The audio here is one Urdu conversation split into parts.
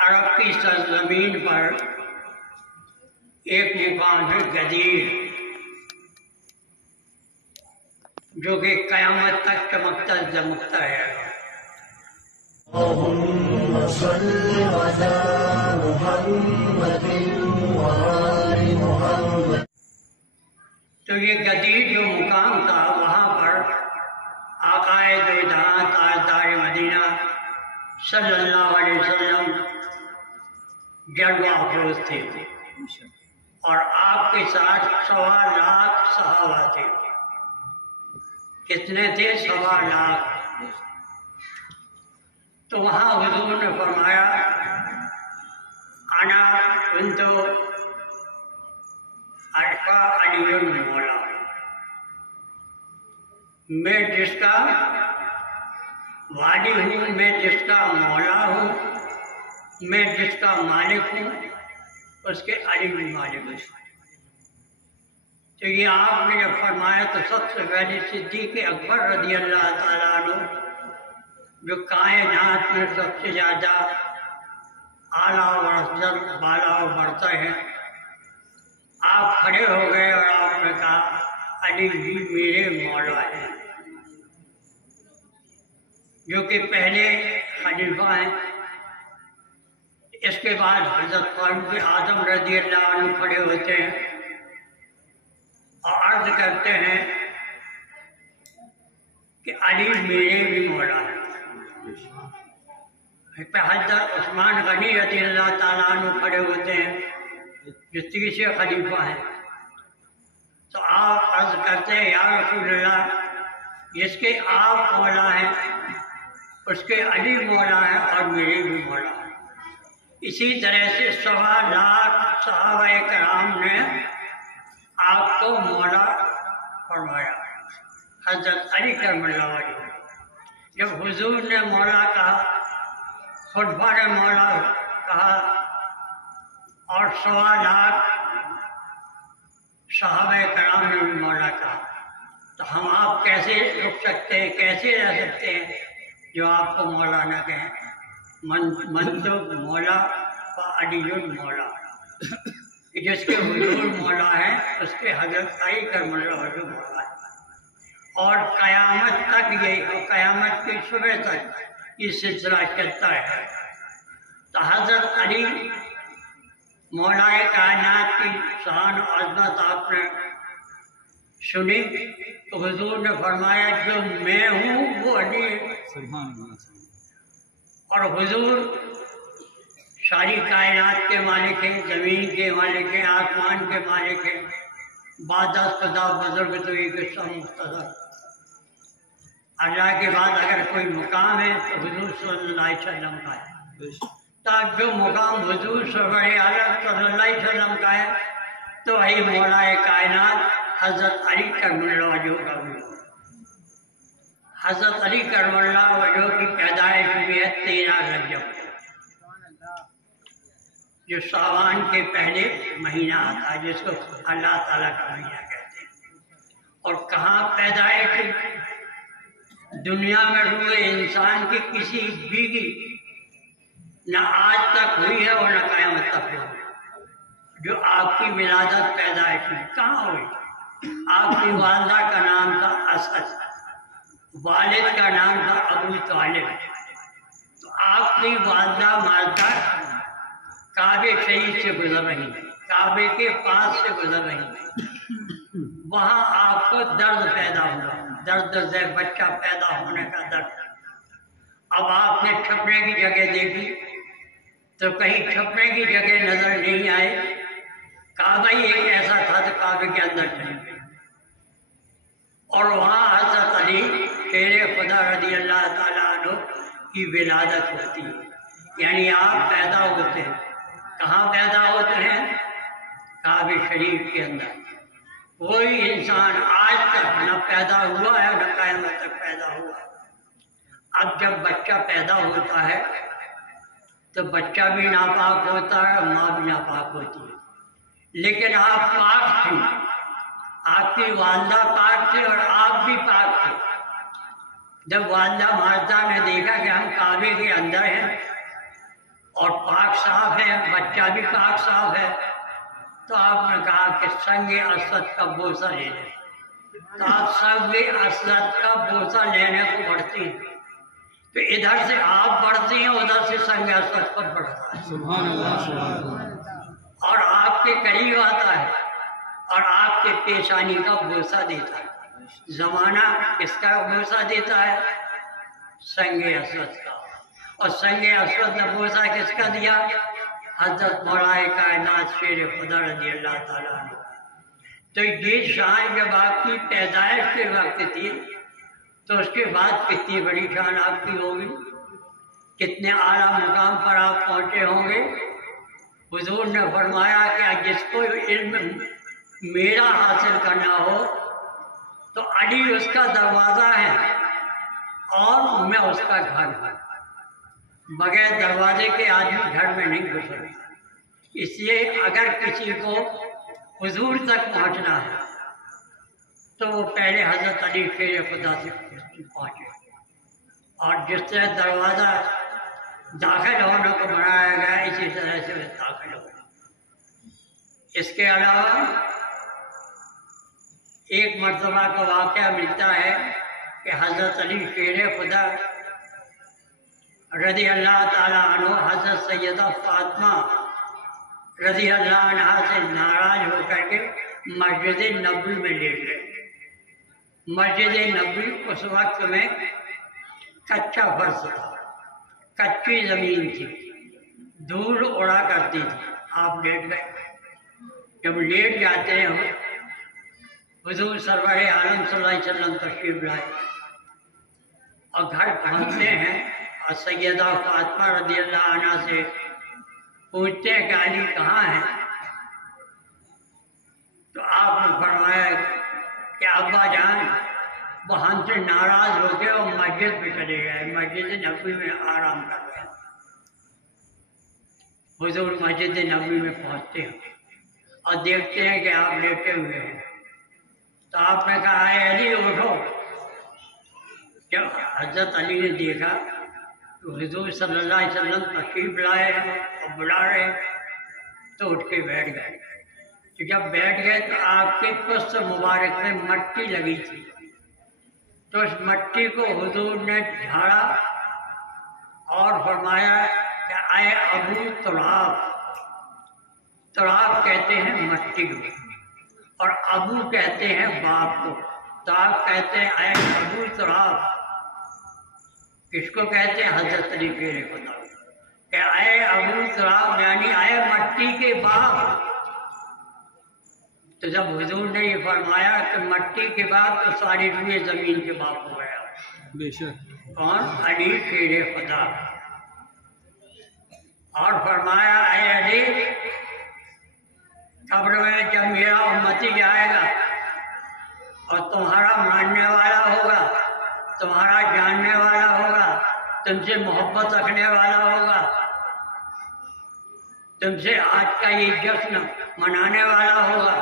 عرب کی سرزمین پر ایک مقام ہے غدیر، جو کہ قیامت تک چمکتا دمکتا رہے گا۔ اللهم صل على محمد وآل محمد۔ تو یہ غدیر جو مقام تھا، وہاں پر آقائے دو جہاں تاجدار مدینہ صلی اللہ علیہ وسلم جلوہ افروز تھے، اور آپ کے ساتھ 1.25 لاکھ صحابہ تھے۔ کتنے تھے؟ 1.25 لاکھ۔ تو وہاں حضور نے فرمایا انا کنت اشقى علی المولا، میں جس کا والی ہوں، میں جس کا مولا ہوں، میں جس کا مالک ہوں، اس کے علی بھی مالک ہوں۔ تو یہ آپ نے جب فرمایا تو سب سے پہلے صدیق اکبر رضی اللہ تعالیٰ عنہ، جو کائنات میں سب سے زیادہ اعلیٰ و افضل بالا و برتر ہیں، آپ کھڑے ہو گئے اور آپ نے کہا علی بھی میرے مولا ہیں، جو کہ پہلے خلیفہ ہیں۔ اس کے بعد حضرت فاروق اعظم رضی اللہ عنہ کھڑے ہوتے ہیں اور عرض کرتے ہیں کہ علی میرے بھی مولا ہیں۔ حضرت عثمان غنی رضی اللہ تعالیٰ عنہ کھڑے ہوتے ہیں، جو تیسرے خلیفہ ہیں۔ تو آپ عرض کرتے ہیں یا رسول اللہ، جس کے آپ مولا ہیں اس کے علی مولا ہیں اور میرے بھی مولا ہیں۔ اسی طرح سے 1.25 لاکھ صحابہ کرام نے آپ کو مولا فرمایا، حضرت علی کرم اللہ وجہہ۔ جب حضور نے مولا کہا، خلفاء نے مولا کہا، اور 1.25 لاکھ صحابہ کرام نے بھی مولا کہا، تو ہم آپ کیسے رک سکتے ہیں، کیسے رہ سکتے ہیں جو آپ کو مولا نہ کہیں؟ من تو مولا و علی المولا، جس کے حضور مولا ہے اس کے حضرت علی کرم اللہ وجہہ مولا ہے، اور قیامت تک یہی، اور قیامت کی صبح تک یہ سلسلہ چلتا ہے۔ تو حضرت علی مولا کائنات کی شان و عظمت آپ نے سنی، تو حضور نے فرمایا جو میں ہوں وہ علی ہے، اور حضور ساری کائنات کے مالک ہیں، زمین کے مالک ہیں، آسمان کے مالک ہیں۔ بعد از خدا بزرگ تو یہ قصہ مختصر، اللہ کے بعد اگر کوئی مقام ہے تو حضور صلی اللہ علیہ وسلم کا ہے۔ تاکہ جو مقام حضور صلی اللہ علیہ وسلم کا ہے تو وہی مولا کائنات حضرت علی کرم اللہ وجہہ کا بھی۔ حضرت علی کرم اللہ وجہہ کی پیدائش ہوئی ہے 13 رجب، جو شعبان کے پہلے مہینہ آتا ہے، جس کو اللہ تعالیٰ کا مہینہ کہتے ہیں۔ اور کہاں پیدائش ہوئی؟ دنیا میں روح انسان کی کسی بیوی نہ آج تک ہوئی ہے اور نہ قیامت تک ہوئی جو آپ کی ولادت پیدائش ہوئی۔ کہاں ہوئی؟ آپ کی والدہ کا نام تھا اسد، والد کا نام تھا ابو طالب۔ تو آپ کی والدہ ماجدہ کعبے شریف سے گزر رہی، کعبے کے پاس سے گزر رہی، وہاں آپ کو درد پیدا ہوا، درد بچہ پیدا ہونے کا درد۔ اب آپ نے چھپنے کی جگہ دیکھی تو کہیں چھپنے کی جگہ نظر نہیں آئے، کعبہ ہی ایک ایسا تھا تو کعبے کے اندر چلی گئی، اور وہاں حضرت علی شیر خدا رضی اللہ تعالیٰ عنہ کی ولادت ہوتی ہے، یعنی آپ پیدا ہوتے ہیں۔ کہاں پیدا ہوتے ہیں؟ کعبہ شریف کے اندر۔ کوئی انسان آج تک نہ پیدا ہوا ہے نہ قیامت تک پیدا ہوا ہے۔ اب جب بچہ پیدا ہوتا ہے تو بچہ بھی ناپاک ہوتا ہے، ماں بھی ناپاک ہوتی ہے، لیکن آپ پاک تھیں، آپ کی والدہ پاک تھی اور آپ بھی پاک تھے۔ جب والدہ ماجدہ نے دیکھا کہ ہم کعبے کے اندر ہیں اور پاک صاف ہے، بچہ بھی پاک صاف ہے، تو آپ نے کہا کہ سنگ اسود کا بوسہ لے لیں، تو آپ سنگ اسود کا بوسہ لینے کو بڑھتی ہیں، تو ادھر سے آپ بڑھتی ہیں، ادھر سے سنگ اسود پر بڑھتا ہے، سبحان اللہ سبحان اللہ، اور آپ کے قریب آتا ہے اور آپ کے پیشانی کا بوسہ دیتا ہے۔ زمانہ کس کا بوسہ دیتا ہے؟ سنگ اسود کا، اور سنگ اسود نے بوسہ کس کا دیا؟ حضرت مولا کائنات شیر خدا رضی اللہ تعالیٰ عنہ۔ تو یہ شان جب آپ کی پیدائش کے وقت تھی تو اس کے بعد کتنی بڑی شان آپ کی ہوگی، کتنے اعلیٰ مقام پر آپ پہنچے ہوں گے۔ حضور نے فرمایا کہ جس کو علم میرا حاصل کرنا ہو تو علی اس کا دروازہ ہے اور میں اس کا گھر ہوں، بغیر دروازے کے آدمی گھر میں نہیں گھس سکتا۔ اس لیے اگر کسی کو حضور تک پہنچنا ہے تو وہ پہلے حضرت علی شیر خدا سے پہنچے، اور جس طرح دروازہ داخل ہونے کو بنایا گیا اسی طرح سے وہ داخل ہو۔ اس کے علاوہ ایک مرتبہ کا واقعہ ملتا ہے کہ حضرت علی شیر خدا رضی اللہ تعالیٰ عنہ حضرت سیدہ فاطمہ رضی اللہ عنہ سے ناراض ہو کر کے مسجد نبوی میں لیٹ گئے۔ مسجد نبوی اس وقت میں کچا فرش تھا، کچی زمین تھی، دھول اڑا کرتی تھی، آپ لیٹ گئے۔ جب لیٹ جاتے ہیں حضور سرور عالم صلی اللہ علیہ وسلم تشریف لائے اور گھر پہنچتے ہیں اور سیدہ فاطمہ رضی اللہ عنہ سے پوچھتے ہیں کہ علی کہاں ہے؟ تو آپ نے فرمایا کہ ابا جان وہ ہم سے ناراض ہو کے اور مسجد میں چلے گئے، مسجد نبوی میں آرام کر رہے ہیں۔ حضور مسجد نبوی میں پہنچتے ہیں اور دیکھتے ہیں کہ آپ لیٹے ہوئے ہیں، تو آپ نے کہا اے علی اٹھو۔ جب حضرت علی نے دیکھا تو حضور صلی اللہ علیہ وسلم تشریف لائے اور بلا رہے تو اٹھ کے بیٹھ گئے۔ تو جب بیٹھ گئے تو آپ کے پشت مبارک میں مٹی لگی تھی، تو اس مٹی کو حضور نے جھاڑا اور فرمایا کہ اے ابو تراب، تراب کہتے ہیں مٹی کو اور ابو کہتے ہیں باپ کو، تو آپ کہتے ہیں اے ابو تراب، کس کو کہتے ہیں؟ حضرت علی شیر خدا کہ اے ابو تراب یعنی اے مٹی کے باپ۔ تو جب حضور نے یہ فرمایا کہ مٹی کے باپ تو ساری روئے زمین کے باپ ہو گیا۔ بے شک کون؟ علی شیر خدا۔ اور فرمایا اے علی قبر میں جب میرا امتی جائے گا اور تمہارا ماننے والا ہوگا، تمہارا جاننے والا ہوگا، تم سے محبت رکھنے والا ہوگا، تم سے آج کا یہ جشن منانے والا ہوگا،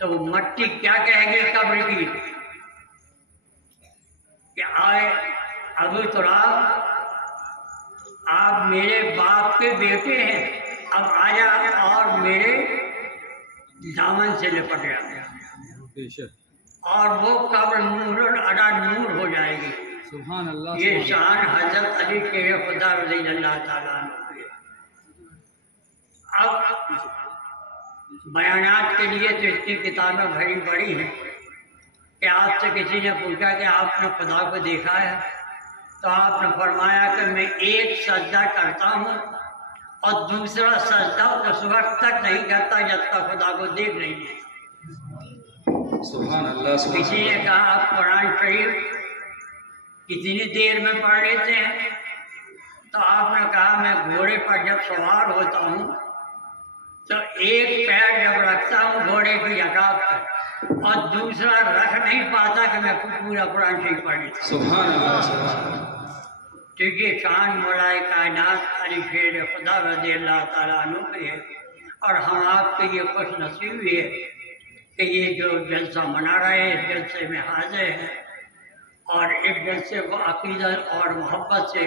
تو مٹی کیا کہے گی قبر کی کہ آئے ابو تراب آپ میرے باپ کے بیٹے ہیں، اب آیا اور میرے دامن سے لپٹ گیا، بے شک اور وہ قبر نور ادا نور ہو جائے گی۔ سبحان اللہ یہ سبحان شان حضرت علی شیر خدا رضی اللہ تعالیٰ عنہ کی ہے۔ اب بیانات کے لیے تو اتنی کتابیں بھری پڑی ہیں کہ آپ سے کسی نے پوچھا کہ آپ نے خدا کو دیکھا ہے، تو آپ نے فرمایا کہ میں ایک سجدہ کرتا ہوں اور دوسرا سجدہ اس وقت تک نہیں کرتا جب تک خدا کو دیکھ نہیں لیتا۔ سبحان اللہ سبحان کسی نے کہا آپ قرآن شریف کتنی دیر میں پڑھ لیتے ہیں؟ تو آپ نے کہا میں گھوڑے پر جب سوار ہوتا ہوں تو ایک پیر جب رکھتا ہوں گھوڑے کی رکاب پر اور دوسرا رکھ نہیں پاتا کہ میں پورا قرآن شریف پڑھ لیتا ہوں۔ سبحان اللہ سبحان اللہ، تو یہ شان مولا کائنات علی شیر خدا رضی اللہ تعالیٰ عنہ کی ہے، اور ہم آپ کے یہ خوش نصیب ہوئی ہے کہ یہ جو جلسہ منا رہے ہیں اس جلسے میں حاضر ہیں، اور اس جلسے کو عقیدت اور محبت سے